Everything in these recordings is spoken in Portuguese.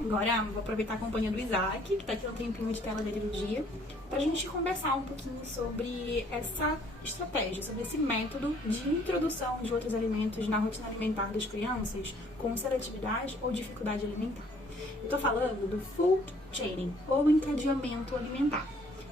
Agora vou aproveitar a companhia do Isaac, que tá aqui no tempinho de tela dele do dia, pra gente conversar um pouquinho sobre essa estratégia, sobre esse método de introdução de outros alimentos na rotina alimentar das crianças com seletividade ou dificuldade alimentar. Eu tô falando do food chaining, ou encadeamento alimentar.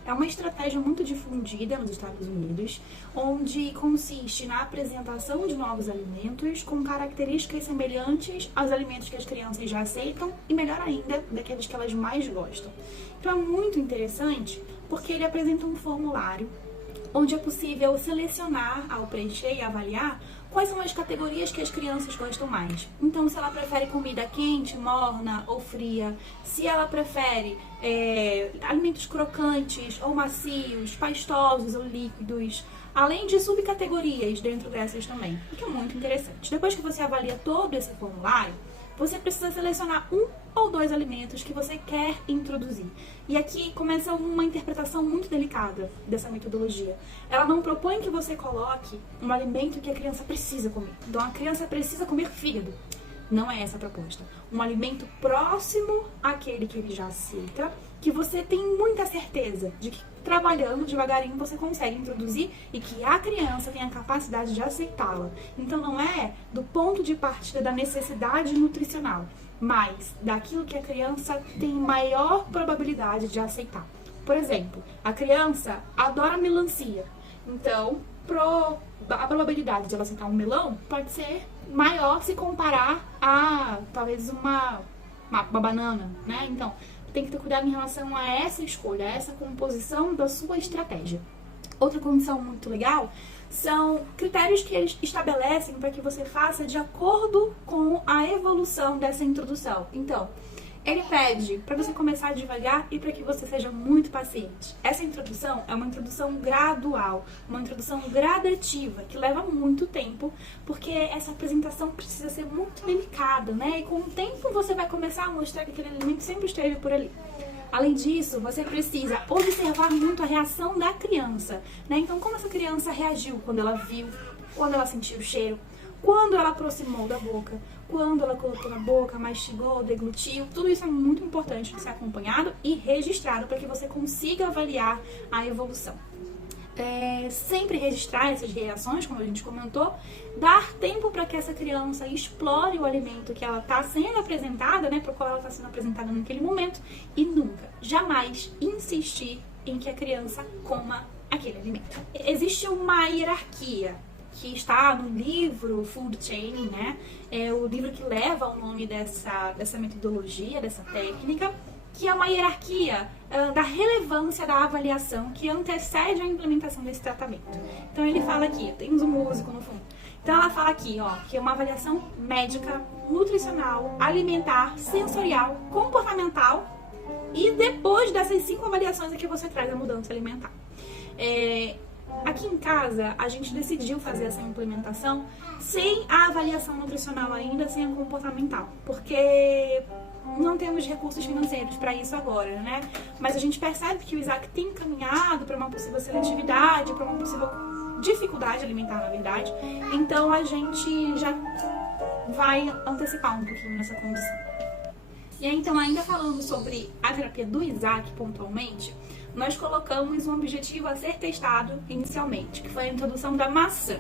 É uma estratégia muito difundida nos Estados Unidos, onde consiste na apresentação de novos alimentos com características semelhantes aos alimentos que as crianças já aceitam e, melhor ainda, daqueles que elas mais gostam. Então é muito interessante porque ele apresenta um formulário onde é possível selecionar ao preencher e avaliar quais são as categorias que as crianças gostam mais. Então, se ela prefere comida quente, morna ou fria, se ela prefere alimentos crocantes ou macios, pastosos ou líquidos, além de subcategorias dentro dessas também, o que é muito interessante. Depois que você avalia todo esse formulário, você precisa selecionar um ou dois alimentos que você quer introduzir. E aqui começa uma interpretação muito delicada dessa metodologia. Ela não propõe que você coloque um alimento que a criança precisa comer. Então a criança precisa comer fígado. Não é essa a proposta. Um alimento próximo àquele que ele já aceita, que você tem muita certeza de que trabalhando devagarinho você consegue introduzir e que a criança tem a capacidade de aceitá-la. Então não é do ponto de partida da necessidade nutricional, mas daquilo que a criança tem maior probabilidade de aceitar. Por exemplo, a criança adora melancia, então a probabilidade de ela aceitar um melão pode ser maior se comparar a talvez uma banana, né? Então, tem que ter cuidado em relação a essa escolha, a essa composição da sua estratégia. Outra condição muito legal são critérios que eles estabelecem para que você faça de acordo com a evolução dessa introdução. Então, ele pede para você começar devagar e para que você seja muito paciente. Essa introdução é uma introdução gradual, uma introdução gradativa, que leva muito tempo, porque essa apresentação precisa ser muito delicada, né? E com o tempo você vai começar a mostrar que aquele alimento sempre esteve por ali. Além disso, você precisa observar muito a reação da criança, né? Então, como essa criança reagiu quando ela viu, quando ela sentiu o cheiro, quando ela aproximou da boca, quando ela colocou na boca, mastigou, deglutiu, tudo isso é muito importante de ser acompanhado e registrado para que você consiga avaliar a evolução. Sempre registrar essas reações, como a gente comentou, dar tempo para que essa criança explore o alimento que ela está sendo apresentada, né, para o qual ela está sendo apresentada naquele momento, e nunca, jamais insistir em que a criança coma aquele alimento. Existe uma hierarquia que está no livro Food Chaining, né? É o livro que leva o nome dessa metodologia, dessa técnica, que é uma hierarquia da relevância da avaliação que antecede a implementação desse tratamento. Então ele fala aqui, temos um músico no fundo. Então ela fala aqui, ó, que é uma avaliação médica, nutricional, alimentar, sensorial, comportamental, e depois dessas 5 avaliações é que você traz a mudança alimentar. Aqui em casa, a gente decidiu fazer essa implementação sem a avaliação nutricional ainda, sem a comportamental, porque não temos recursos financeiros para isso agora, né? Mas a gente percebe que o Isaac tem caminhado para uma possível seletividade, para uma possível dificuldade alimentar, na verdade. Então a gente já vai antecipar um pouquinho nessa condição. E aí, então, ainda falando sobre a terapia do Isaac pontualmente, nós colocamos um objetivo a ser testado inicialmente, que foi a introdução da maçã.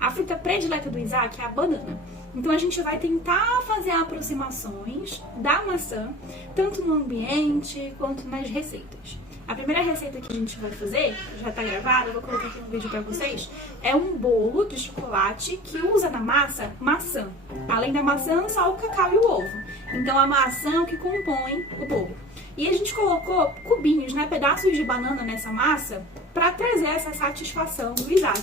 A fruta predileta do Isaac é a banana. Então a gente vai tentar fazer aproximações da maçã, tanto no ambiente quanto nas receitas. A primeira receita que a gente vai fazer, já está gravada, eu vou colocar aqui no vídeo para vocês, é um bolo de chocolate que usa na massa maçã. Além da maçã, só o cacau e o ovo. Então a maçã é o que compõe o bolo. E a gente colocou cubinhos, né, pedaços de banana nessa massa para trazer essa satisfação do Isaac.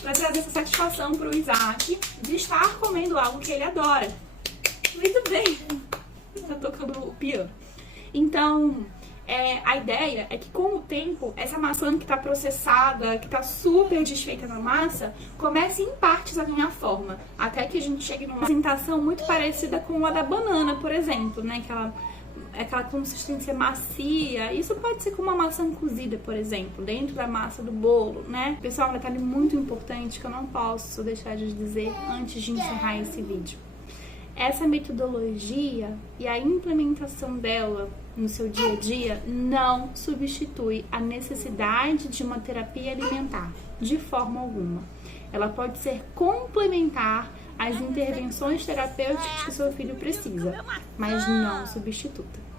Para trazer essa satisfação para o Isaac de estar comendo algo que ele adora. Muito bem. Está tocando o piano. Então, a ideia é que com o tempo, essa maçã que está processada, que está super desfeita na massa, comece em partes a ganhar forma. Até que a gente chegue numa apresentação muito parecida com a da banana, por exemplo, né? Aquela consistência macia. Isso pode ser com uma maçã cozida, por exemplo, dentro da massa do bolo, né? Pessoal, um detalhe muito importante que eu não posso deixar de dizer antes de encerrar esse vídeo. essa metodologia e a implementação dela no seu dia a dia não substitui a necessidade de uma terapia alimentar, de forma alguma. Ela pode ser complementar às intervenções terapêuticas que seu filho precisa, mas não substituta.